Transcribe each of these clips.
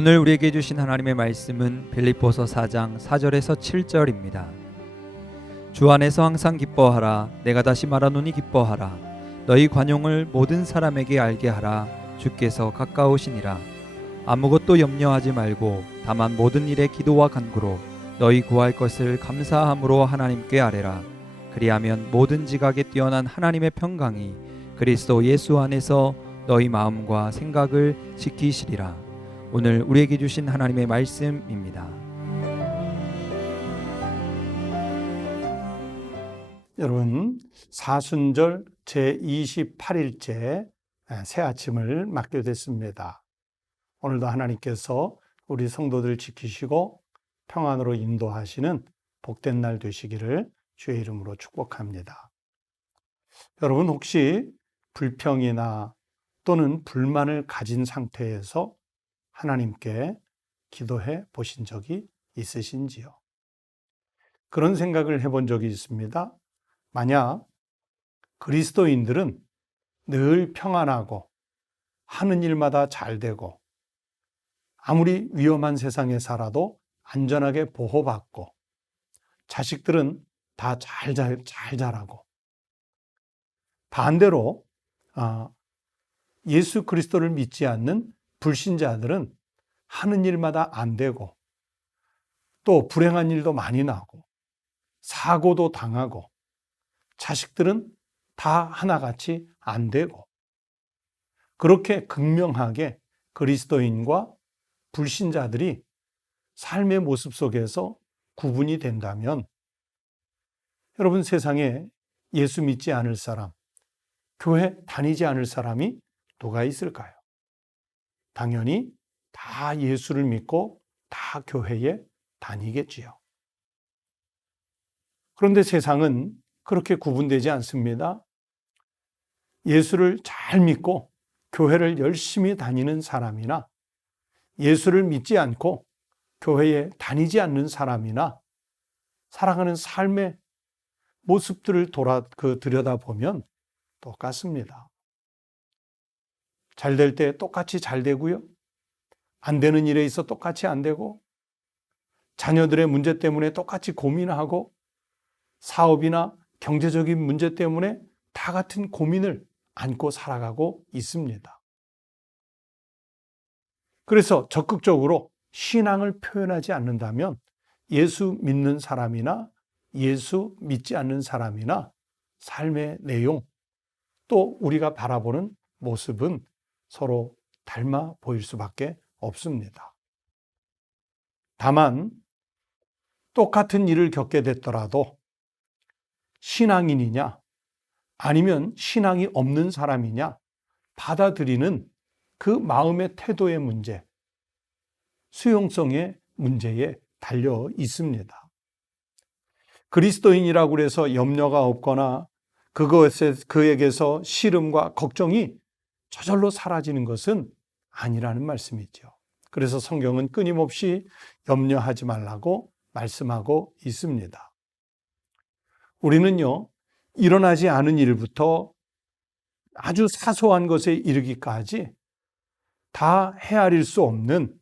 오늘 우리에게 주신 하나님의 말씀은 빌립보서 4장 4절에서 7절입니다. 주 안에서 항상 기뻐하라. 내가 다시 말하노니 기뻐하라. 너희 관용을 모든 사람에게 알게 하라. 주께서 가까우시니라. 아무것도 염려하지 말고 다만 모든 일에 기도와 간구로 너희 구할 것을 감사함으로 하나님께 아뢰라. 그리하면 모든 지각에 뛰어난 하나님의 평강이 그리스도 예수 안에서 너희 마음과 생각을 지키시리라. 오늘 우리에게 주신 하나님의 말씀입니다. 여러분, 사순절 제28일째 새 아침을 맞게 됐습니다. 오늘도 하나님께서 우리 성도들 지키시고 평안으로 인도하시는 복된 날 되시기를 주의 이름으로 축복합니다. 여러분, 혹시 불평이나 또는 불만을 가진 상태에서 하나님께 기도해 보신 적이 있으신지요? 그런 생각을 해본 적이 있습니다. 만약 그리스도인들은 늘 평안하고 하는 일마다 잘 되고 아무리 위험한 세상에 살아도 안전하게 보호받고 자식들은 다 잘 자라고 반대로 예수 그리스도를 믿지 않는 불신자들은 하는 일마다 안 되고 또 불행한 일도 많이 나고 사고도 당하고 자식들은 다 하나같이 안 되고 그렇게 극명하게 그리스도인과 불신자들이 삶의 모습 속에서 구분이 된다면 여러분, 세상에 예수 믿지 않을 사람, 교회 다니지 않을 사람이 누가 있을까요? 당연히 다 예수를 믿고 다 교회에 다니겠지요. 그런데 세상은 그렇게 구분되지 않습니다. 예수를 잘 믿고 교회를 열심히 다니는 사람이나 예수를 믿지 않고 교회에 다니지 않는 사람이나 살아가는 삶의 모습들을 들여다보면 똑같습니다. 잘 될 때 똑같이 잘 되고요. 안 되는 일에 있어 똑같이 안 되고 자녀들의 문제 때문에 똑같이 고민하고 사업이나 경제적인 문제 때문에 다 같은 고민을 안고 살아가고 있습니다. 그래서 적극적으로 신앙을 표현하지 않는다면 예수 믿는 사람이나 예수 믿지 않는 사람이나 삶의 내용 또 우리가 바라보는 모습은 서로 닮아 보일 수밖에 없습니다. 다만 똑같은 일을 겪게 됐더라도 신앙인이냐 아니면 신앙이 없는 사람이냐 받아들이는 그 마음의 태도의 문제, 수용성의 문제에 달려 있습니다. 그리스도인이라고 해서 염려가 없거나 그에게서 시름과 걱정이 저절로 사라지는 것은 아니라는 말씀이죠. 그래서 성경은 끊임없이 염려하지 말라고 말씀하고 있습니다. 우리는요, 일어나지 않은 일부터 아주 사소한 것에 이르기까지 다 헤아릴 수 없는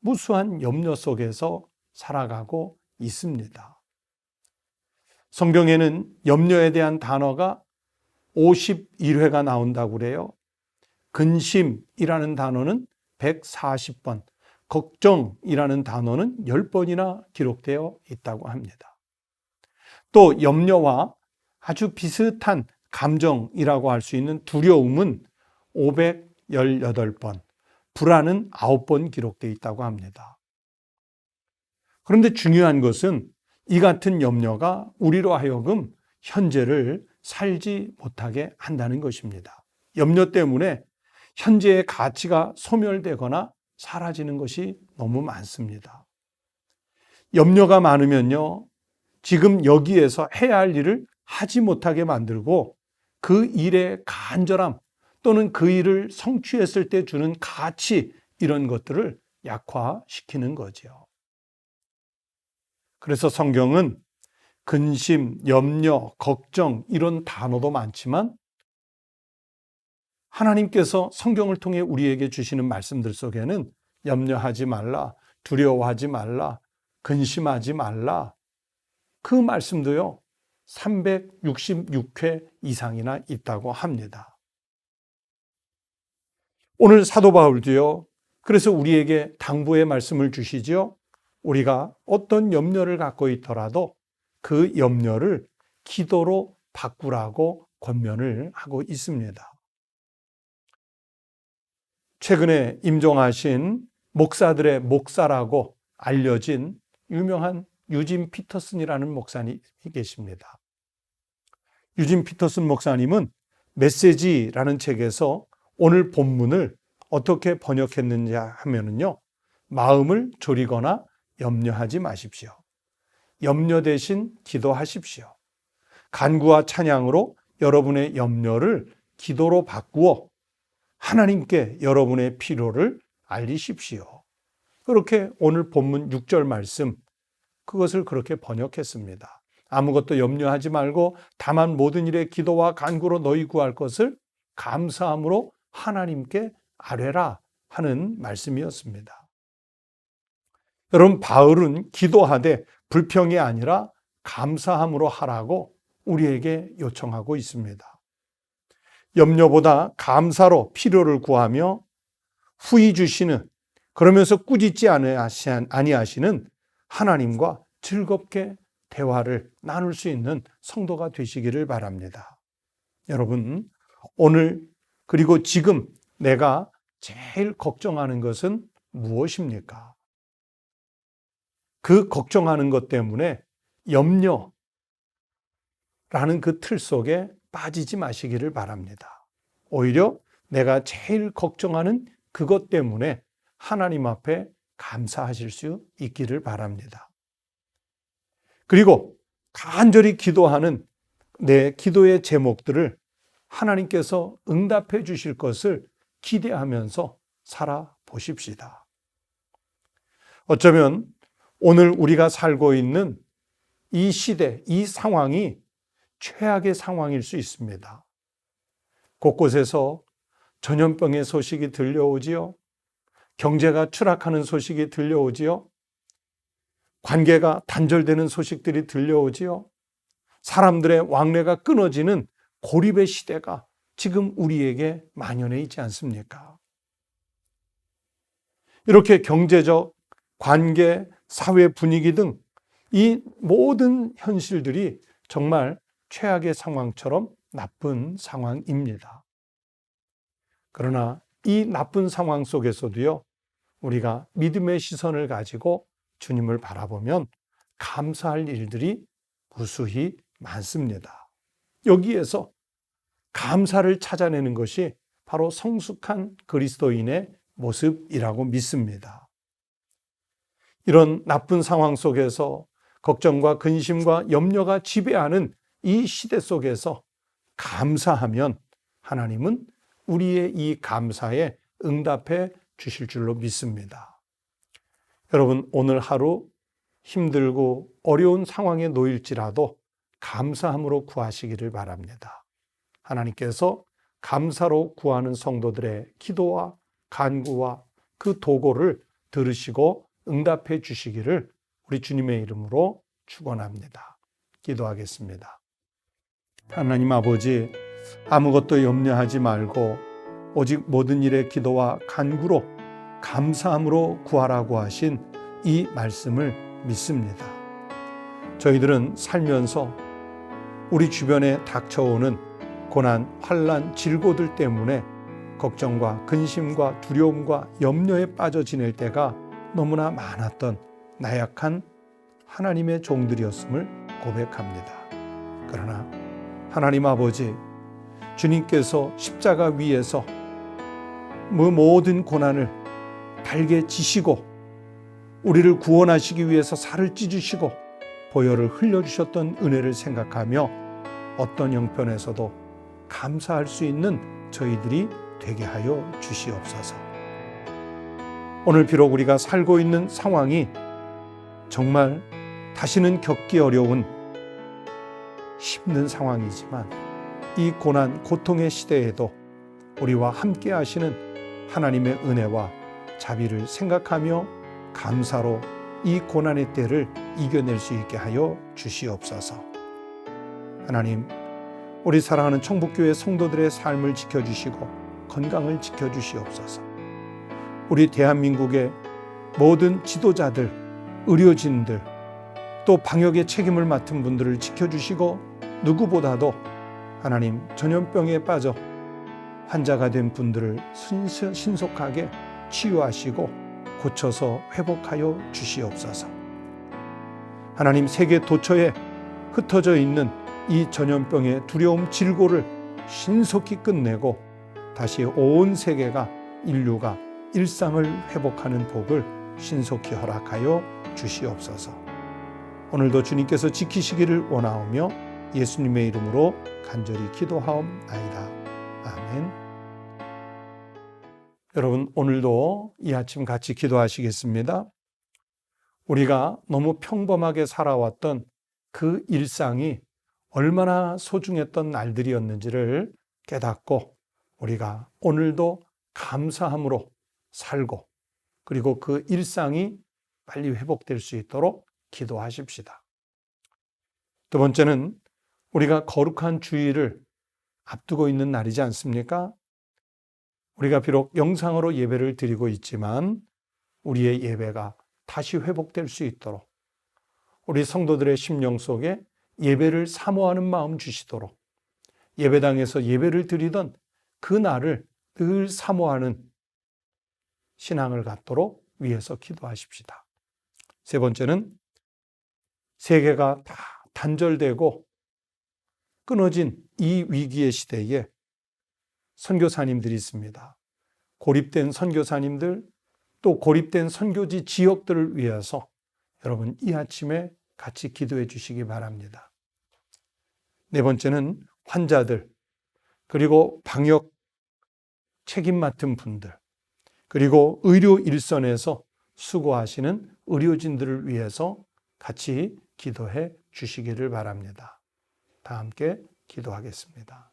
무수한 염려 속에서 살아가고 있습니다. 성경에는 염려에 대한 단어가 51회가 나온다고 그래요. 근심이라는 단어는 140번, 걱정이라는 단어는 10번이나 기록되어 있다고 합니다. 또 염려와 아주 비슷한 감정이라고 할 수 있는 두려움은 518번, 불안은 9번 기록되어 있다고 합니다. 그런데 중요한 것은 이 같은 염려가 우리로 하여금 현재를 살지 못하게 한다는 것입니다. 염려 때문에 현재의 가치가 소멸되거나 사라지는 것이 너무 많습니다. 염려가 많으면요, 지금 여기에서 해야 할 일을 하지 못하게 만들고 그 일의 간절함 또는 그 일을 성취했을 때 주는 가치 이런 것들을 약화시키는 거죠. 그래서 성경은 근심, 염려, 걱정 이런 단어도 많지만 하나님께서 성경을 통해 우리에게 주시는 말씀들 속에는 염려하지 말라, 두려워하지 말라, 근심하지 말라. 그 말씀도요, 366회 이상이나 있다고 합니다. 오늘 사도 바울도요, 그래서 우리에게 당부의 말씀을 주시죠. 우리가 어떤 염려를 갖고 있더라도 그 염려를 기도로 바꾸라고 권면을 하고 있습니다. 최근에 임종하신 목사들의 목사라고 알려진 유명한 유진 피터슨이라는 목사님이 계십니다. 유진 피터슨 목사님은 메시지라는 책에서 오늘 본문을 어떻게 번역했느냐 하면은요, 마음을 졸이거나 염려하지 마십시오. 염려 대신 기도하십시오. 간구와 찬양으로 여러분의 염려를 기도로 바꾸어 하나님께 여러분의 필요를 알리십시오. 그렇게 오늘 본문 6절 말씀, 그것을 그렇게 번역했습니다. 아무것도 염려하지 말고 다만 모든 일에 기도와 간구로 너희 구할 것을 감사함으로 하나님께 아뢰라 하는 말씀이었습니다. 여러분, 바울은 기도하되 불평이 아니라 감사함으로 하라고 우리에게 요청하고 있습니다. 염려보다 감사로 필요를 구하며 후히 주시는, 그러면서 꾸짖지 아니하시는 하나님과 즐겁게 대화를 나눌 수 있는 성도가 되시기를 바랍니다. 여러분, 오늘 그리고 지금 내가 제일 걱정하는 것은 무엇입니까? 그 걱정하는 것 때문에 염려라는 그 틀 속에 빠지지 마시기를 바랍니다. 오히려 내가 제일 걱정하는 그것 때문에 하나님 앞에 감사하실 수 있기를 바랍니다. 그리고 간절히 기도하는 내 기도의 제목들을 하나님께서 응답해 주실 것을 기대하면서 살아보십시다. 어쩌면 오늘 우리가 살고 있는 이 시대, 이 상황이 최악의 상황일 수 있습니다. 곳곳에서 전염병의 소식이 들려오지요. 경제가 추락하는 소식이 들려오지요. 관계가 단절되는 소식들이 들려오지요. 사람들의 왕래가 끊어지는 고립의 시대가 지금 우리에게 만연해 있지 않습니까? 이렇게 경제적, 관계, 사회 분위기 등 이 모든 현실들이 정말 최악의 상황처럼 나쁜 상황입니다. 그러나 이 나쁜 상황 속에서도요, 우리가 믿음의 시선을 가지고 주님을 바라보면 감사할 일들이 무수히 많습니다. 여기에서 감사를 찾아내는 것이 바로 성숙한 그리스도인의 모습이라고 믿습니다. 이런 나쁜 상황 속에서 걱정과 근심과 염려가 지배하는 이 시대 속에서 감사하면 하나님은 우리의 이 감사에 응답해 주실 줄로 믿습니다. 여러분, 오늘 하루 힘들고 어려운 상황에 놓일지라도 감사함으로 구하시기를 바랍니다. 하나님께서 감사로 구하는 성도들의 기도와 간구와 그 도고를 들으시고 응답해 주시기를 우리 주님의 이름으로 축원합니다. 기도하겠습니다. 하나님 아버지, 아무것도 염려하지 말고 오직 모든 일에 기도와 간구로 감사함으로 구하라고 하신 이 말씀을 믿습니다. 저희들은 살면서 우리 주변에 닥쳐오는 고난, 환난, 질고들 때문에 걱정과 근심과 두려움과 염려에 빠져 지낼 때가 너무나 많았던 나약한 하나님의 종들이었음을 고백합니다. 그러나 하나님 아버지, 주님께서 십자가 위에서 모든 고난을 달게 지시고 우리를 구원하시기 위해서 살을 찢으시고 보혈을 흘려주셨던 은혜를 생각하며 어떤 형편에서도 감사할 수 있는 저희들이 되게 하여 주시옵소서. 오늘 비록 우리가 살고 있는 상황이 정말 다시는 겪기 어려운 힘든 상황이지만 이 고난, 고통의 시대에도 우리와 함께 하시는 하나님의 은혜와 자비를 생각하며 감사로 이 고난의 때를 이겨낼 수 있게 하여 주시옵소서. 하나님, 우리 사랑하는 청북교회 성도들의 삶을 지켜주시고 건강을 지켜주시옵소서. 우리 대한민국의 모든 지도자들, 의료진들, 또 방역의 책임을 맡은 분들을 지켜주시고 누구보다도 하나님 전염병에 빠져 환자가 된 분들을 신속하게 치유하시고 고쳐서 회복하여 주시옵소서. 하나님, 세계 도처에 흩어져 있는 이 전염병의 두려움 질고를 신속히 끝내고 다시 온 세계가 인류가 일상을 회복하는 복을 신속히 허락하여 주시옵소서. 오늘도 주님께서 지키시기를 원하오며 예수님의 이름으로 간절히 기도하옵나이다. 아멘. 여러분, 오늘도 이 아침 같이 기도하시겠습니다. 우리가 너무 평범하게 살아왔던 그 일상이 얼마나 소중했던 날들이었는지를 깨닫고 우리가 오늘도 감사함으로 살고 그리고 그 일상이 빨리 회복될 수 있도록 기도하십시다. 두 번째는 우리가 거룩한 주일을 앞두고 있는 날이지 않습니까? 우리가 비록 영상으로 예배를 드리고 있지만 우리의 예배가 다시 회복될 수 있도록 우리 성도들의 심령 속에 예배를 사모하는 마음 주시도록 예배당에서 예배를 드리던 그 날을 늘 사모하는 신앙을 갖도록 위해서 기도하십시다. 세 번째는 세계가 다 단절되고 끊어진 이 위기의 시대에 선교사님들이 있습니다. 고립된 선교사님들, 또 고립된 선교지 지역들을 위해서 여러분 이 아침에 같이 기도해 주시기 바랍니다. 네 번째는 환자들, 그리고 방역 책임 맡은 분들, 그리고 의료 일선에서 수고하시는 의료진들을 위해서 같이 기도해 주시기를 바랍니다. 다 함께 기도하겠습니다.